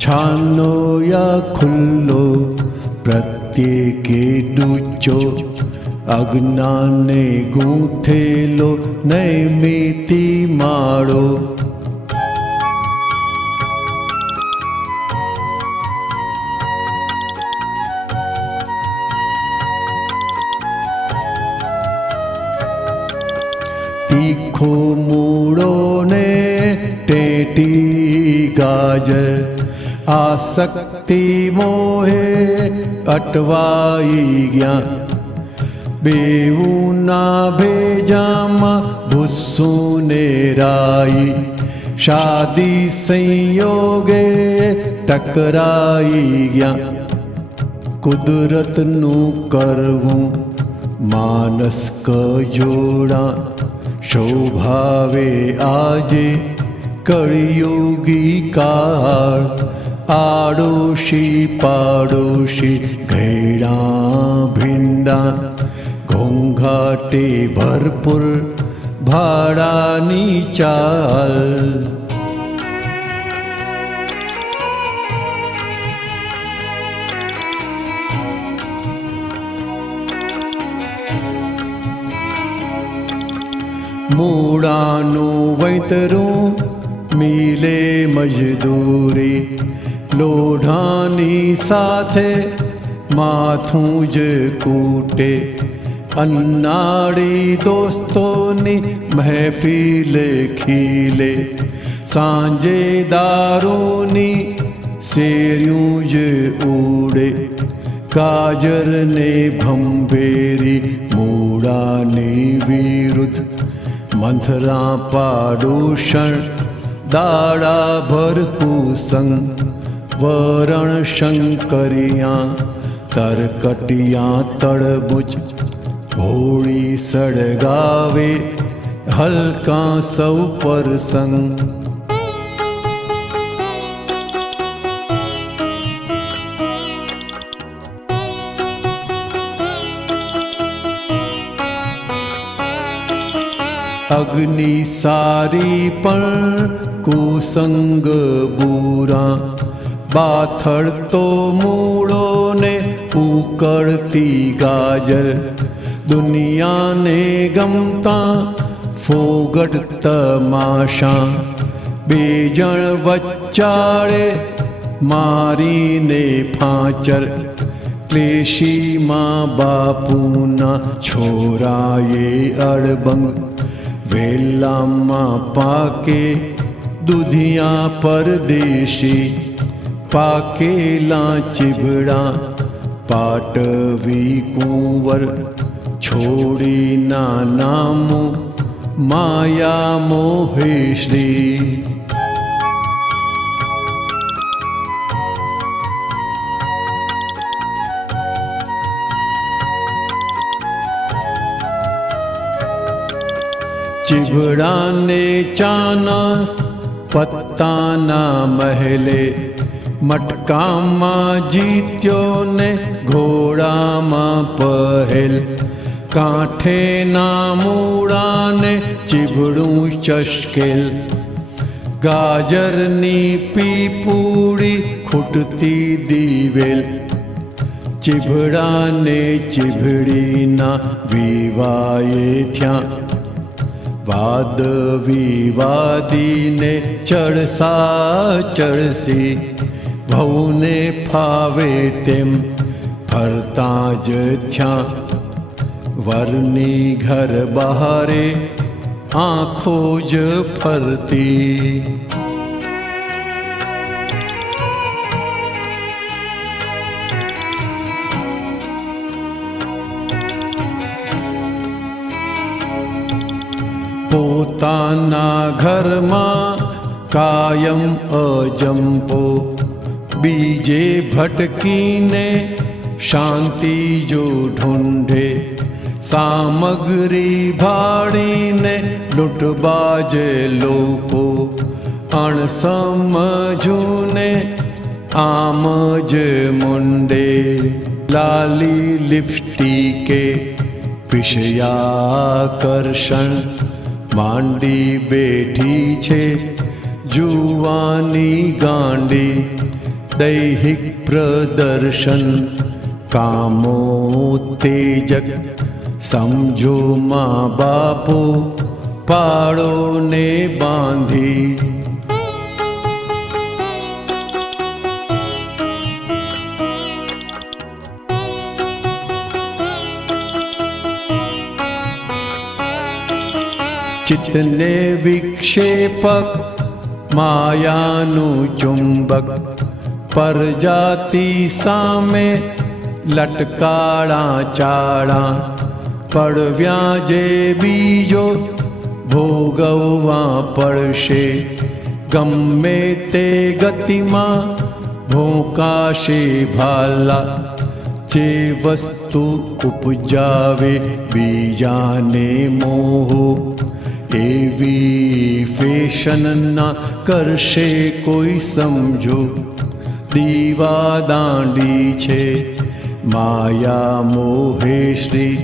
છાનો યા ખુલ્લો પ્રત્યેકે ડૂચો, અજ્ઞાને ગૂંથેલો નૈમિતિ માળો. તીખો મૂળો ને ટેટી ગાજર, આસક્તિ મોહે અટવાઈ ગયા. બેઉના ભેજામાં ભૂસું ને રાઈ, શાદી સંયોગે ટકરાઈ ગયા. કુદરતનું કરવું માનસ કજોડા, શોભાવે આજે કળિયુગી કાળ. આડોશી પાડોશી ઘેડા ભીંડા, ઘોંઘાટે ભરપૂર ભાડાની ચાલ. મૂળાનું વૈતરું મિલે મજદૂરી, લોઢાની સાથે માથું જ કૂટે. અન્નાળી દોસ્તોની મહેફિલ ખીલે, સાંજે દારૂની શેર્યું જ ઉડે. ગાજરને ભંભેરી મૂળાની વિરુદ્ધ, મંથરા પાડોષણ દાડા ભર કુસંગ. વરણ શંકરિયા તરકટિયા તળબુચ, હોળી સળગાવે હલકા સૌ પરસંગ. અગ્નિ સારી પણ કુસંગ બુરા, બાથડતો મૂળોને ઉકળતી ગાજર. દુનિયાને ગમતા ફોગટ તમાશા, બે જણ વચ્ચાળે મારીને ફાંચર. ક્લેશીમાં બાપુના છોરાએ અડબંગ, વેલામાં પાકે દુધિયા પરદેશી. પાકેલા ચીભડા પાટવી કુંવર, છોડી ના નામો માયા મોહેશ્રી. ચીભડાને ચાના પત્તાના મહેલે, મટકામાં જીત્યો ને ઘોડામાં પહેલ. કાંઠેના મૂળાને ચીભડું ચશ્કેલ, ગાજરની પીપુડી ખૂટતી દીવેલ. ચીભડાને ચીભડીના વિવાએ થયા, વાદ વિવાદીને ચડસા ચડસી. ભવને ફાવે તેમ ફરતા જ થયા, વરની ઘર બહારે આંખો જ ફરતી. પોતાના ઘરમાં કાયમ અજંપો, બીજે ભટકીને શાંતિ જો ઢૂંઢે. સામગ્રી ભાડીને લૂંટબાજ લોકો, અણસમજૂને આમ જ મુંડે. લાલી લિપસ્ટિકે વિષયાકર્ષણ માંડી બેઠી છે જુવાની ગાંડી દૈહિક પ્રદર્શન કામોત્તેજક સમજો મા બાપો પાડોને બાંધી ચિત્તને વિક્ષેપક માયાનું ચુંબક પરજાતિ સામે લટકાળા ચાળા પડવ્યા જે બીજો ભોગવવા પડશે ગમે તે ગતિમાં ભોંકાશે ભાલા જે વસ્તુ ઉપજાવે બીજાને મોહો એવી ફેશન ના કરશે કોઈ સમજો દીવા દાંડી છે માયા મોહે શ્રી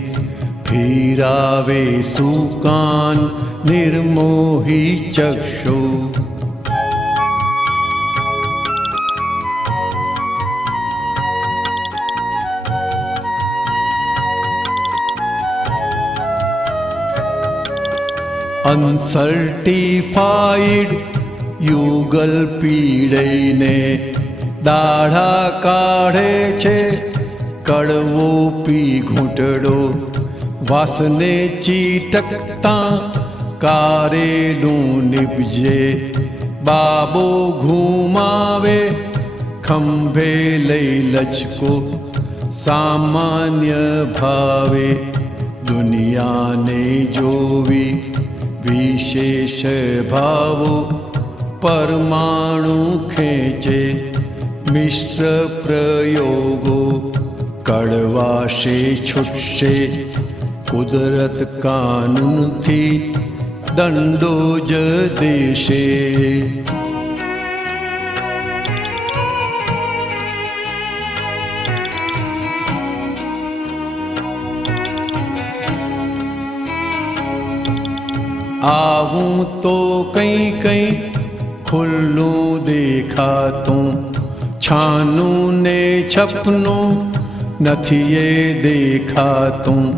ફીરાવે સુકાન નિર્મોહી ચક્ષુ અનસર્ટિફાઈડ યુગલ પીડઈને દાઢા કાઢે છે કડવો પી ઘૂંટડો વાસને ચીટકતા કારેલું નિપજે બાબો ઘુમાવે ખંભે લઈ લચકો સામાન્ય ભાવે દુનિયાને જોવી વિશેષ ભાવો પરમાણુ ખેંચે મિશ્ર પ્રયોગો કડવાશે છૂટશે કુદરત કાનૂનથી દંડો જ દેશે આવું તો કંઈ કંઈ ખુલ્લું દેખાતું છાનું ને છપનું નથી એ દેખાતું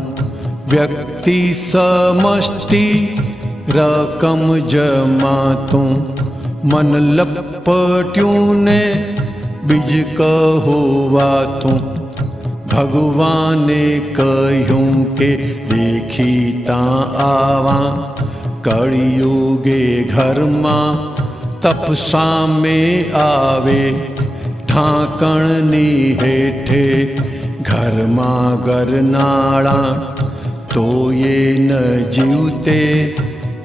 વ્યક્તિ સમષ્ટિ રકમ જમાતું મન લપટ્યું ને બીજ કહોવાતું ભગવાને કહ્યું કે દેખીતા આવા કળિયુગે ઘરમાં તપ સામે આવે ઢાંકણની હેઠે ઘરમાં ગરનાળા તો એ ન જીવતે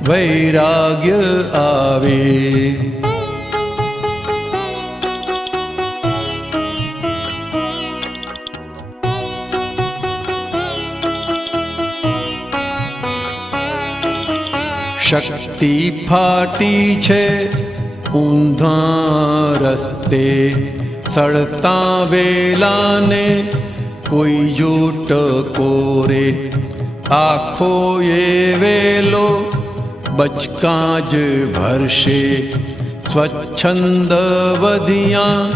વૈરાગ્ય આવે શક્તિ ફાટી છે ઊંધા રસ્તે સડતા વેલાને કોઈ જો ટકોરે આખો એ વેલો બચકા જ ભરશે સ્વચ્છંદ વધ્યા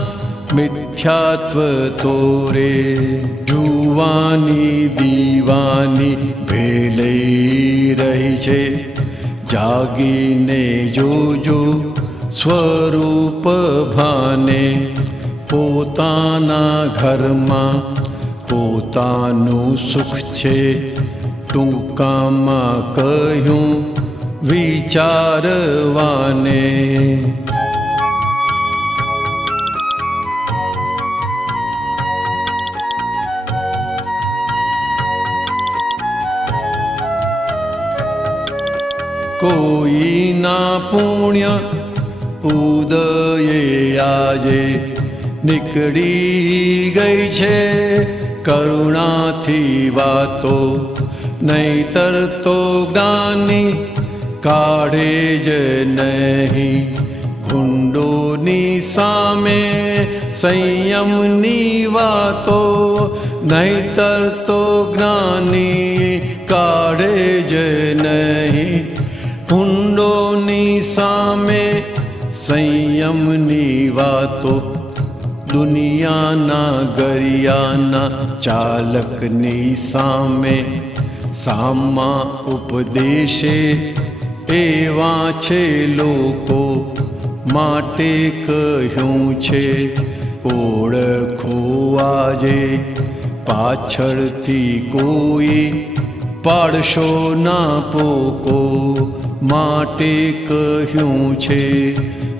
મિથ્યાત્વ તોરે જુવાની દીવાની ભેલઈ રહી છે જાગીને જોજો સ્વરૂપ ભાને પોતાના ઘરમાં પોતાનું સુખ છે ટૂંકામાં કહ્યું વિચારવાને કોઈના પુણ્ય ઉદયે આજે નીકળી ગઈ છે કરુણાથી વાતો નહીતર તો જ્ઞાની કાઢે જ નહીં ભૂંડોની સામે સંયમની વાતો નહીતર તો જ્ઞાની કાઢે જ નહીં. ઊંડોની સામે સંયમની વાતો, દુનિયાના ગરિયાના ચાલકની સામે સામા ઉપદેશે એવા છે લોકો, માટે કહ્યું છે ઓળખો આજે. પાછળથી કોઈ પાડશો ના પોકો, માટે કહ્યું છે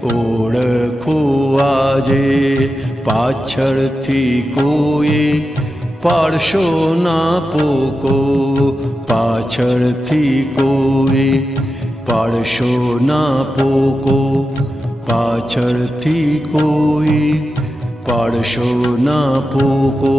ઓળખો આજે. પાછળથી કોઈ પાડશો ના પોકો, પાછળથી કોઈ પાડશો ના પોકો, પાછળથી કોઈ પાડશો ના પોકો.